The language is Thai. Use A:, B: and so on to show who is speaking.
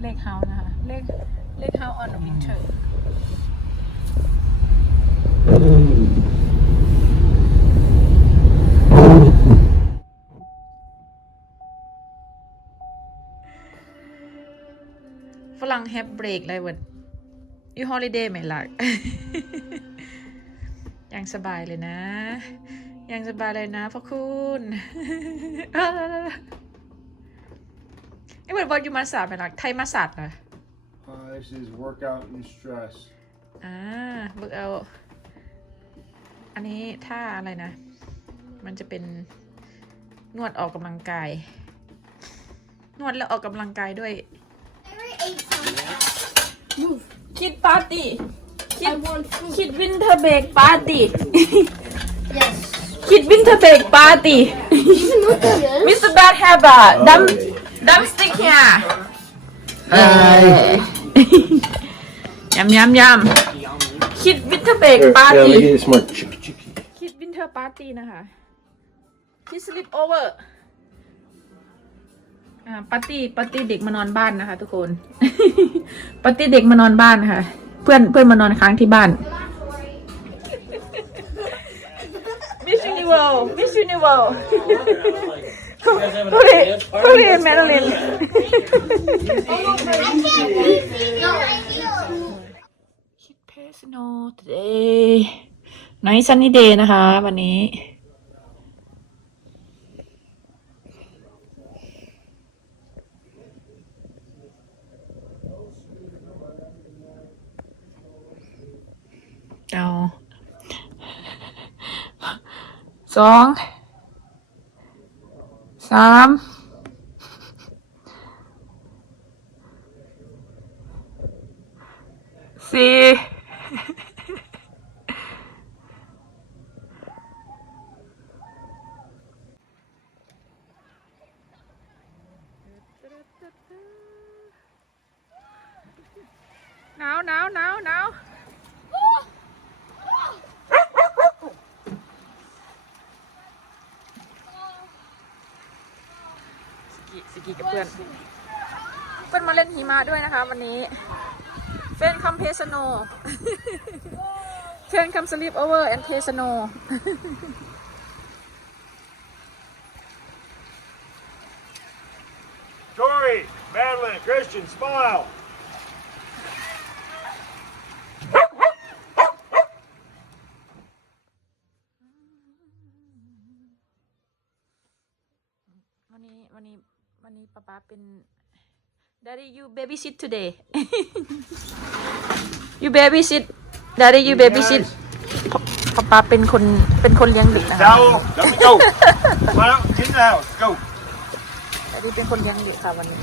A: เลขเฮานะคะ เลขเลขเฮา on the winter ฝรั่งแฮปเบรกเลยวันยูฮอลิเดย์ไหมล่ะยังสบายเลยนะ ยังสบายเลยนะพ่อคุณไอ้วันวันยูมาสาดไหมล่ะไทยมาสาดเหรอ
B: Uh, this is workout and stress.
A: อ่าเบิกเอา อันนี้ท่าอะไรนะ มันจะเป็นนวดออกกำลังกาย นวดแล้วออกกำลังกายด้วย
C: I already ate some. Move.
A: คิดปาร์ตี้
C: I want food.
A: คิดวินเทอร์เบรกปาร์ตี้
C: Yes.
A: คิดวินเทอร์เบรกปาร์ตี้
C: Even look at this.
A: มิสเตอร์แบดแฮบอะดัมดัมสติ๊กเฮียยำยำยำคิดวินเทอร์เบรก
B: Here,
A: ปาร์
B: yeah, let
A: ตี้
B: me get some more chicky chicky.
A: คิดวินเทอร์ปาร์ตี้นะคะคิดสลิปโอเวอร์อ่าปาร์ตี้ปาร์ตี้เด็กมานอนบ้านนะคะ ทุกคน ปาร์ตี้เด็กมานอนบ้านค่ะ เพื่อนเพื่อนมานอนค้างที่บ้าน มิสยูนิเวลมิสยูนิเวลพูดดิพูดดิแมดลิน
C: No, I do.
A: คิดเพสโน today nice sunny day นะคะ วันนี้ เอา สองสามสี่หนาวหนาวหนาวหนาว กีสกีกับเพื่อน เพื่อนมาเล่นหิมะด้วยนะคะ วันนี้เฟนคัมเพสโนเฟนคัมสลีปโอเวอร์แอนเพสโน
B: Tori, Madeline, Christian, smile.
A: วันนี้วันนี้ วันนี้ป๊าป๊าเป็น Daddy you babysit today you babysit Daddy you babysit ป๊าป๊าเป็นคนเป็นคนเลี้ยงเด็กนะคะ
B: Towel, let me go. Come on out, get in the house, go.
A: Daddy เป็นคนเลี้ยงเด็กค่ะวันนี้